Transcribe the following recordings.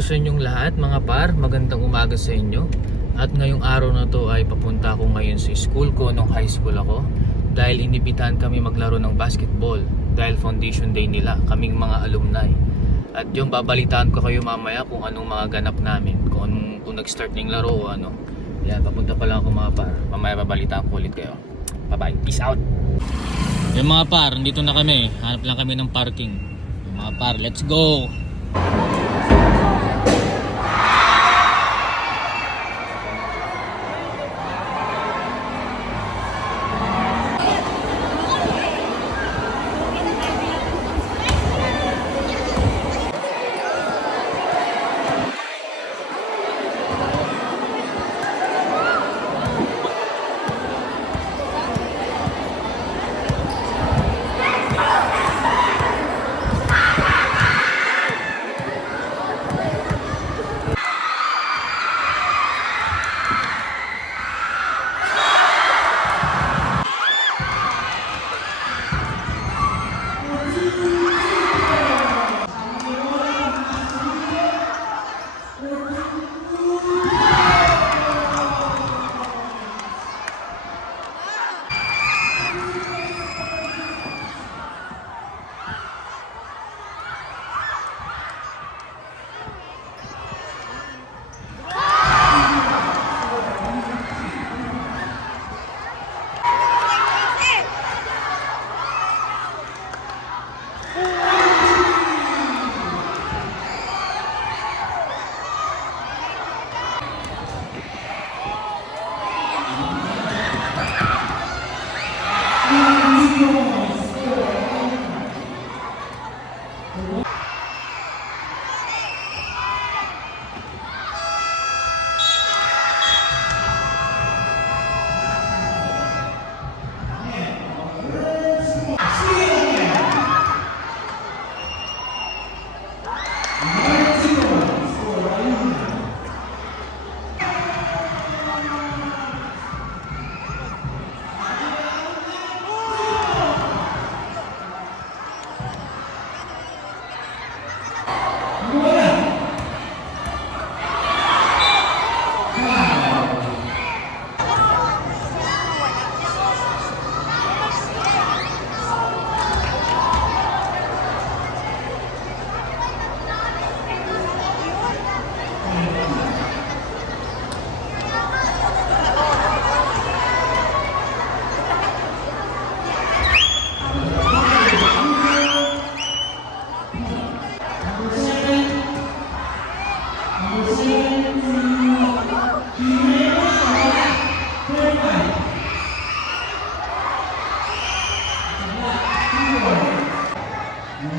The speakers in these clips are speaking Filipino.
Hello sa inyong lahat mga par, magandang umaga sa inyo. At ngayong araw na to ay papunta ako ngayon sa school ko nung high school ako. Dahil inibitahan kami maglaro ng basketball dahil foundation day nila, kaming mga alumni. At yung babalitaan ko kayo mamaya kung anong mga ganap namin, kung nag-start ng laro o ano. Yan, papunta pa lang ako mga par, mamaya babalitaan ko ulit kayo. Bye bye, peace out. Yung mga par, dito na kami, hanap lang kami ng parking. Yung mga par, let's go.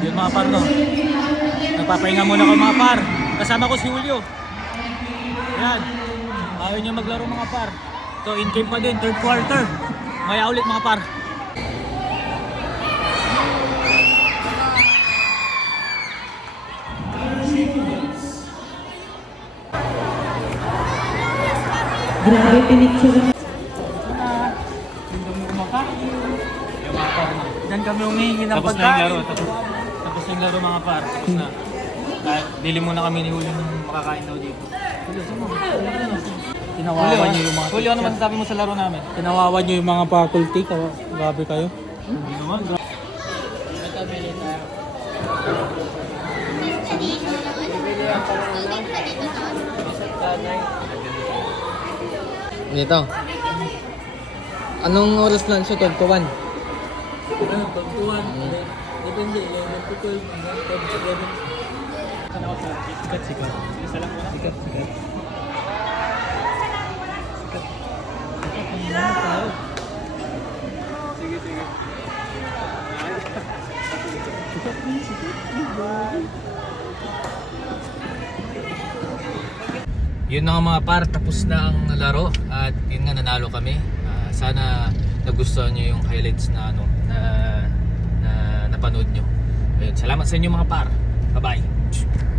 Yun mga par, no? Nagpapahinga muna ko mga par. Kasama ko si Julio. Yan. Ayaw niya maglaro mga par. So in game pa din, third quarter. Maya ulit mga par. Grabe pinicture. Diyan kami humihingi ng Tapos na pagkain. yung laro, tapos na yung laro mga par, tapos na. Dahil dili muna kami ni Julio nung makakain daw dito. Tinawawan niyo yung mga Julio, ano masasabi mo sa laro namin? Tinawawan niyo yung mga faculty. Grabe kayo. Hindi naman. Dito. Anong oras lang siya? 12 to 1? Pagkuhan. Depende. 11 to 12. 10 to 11. Sikat. Isa lang muna. Sikat. Sige. Yun na nga mga par, tapos na ang laro at yun nga, nanalo kami. Sana nagustuhan nyo yung highlights na napanood nyo. Ayun, salamat sa inyo mga par. Bye bye.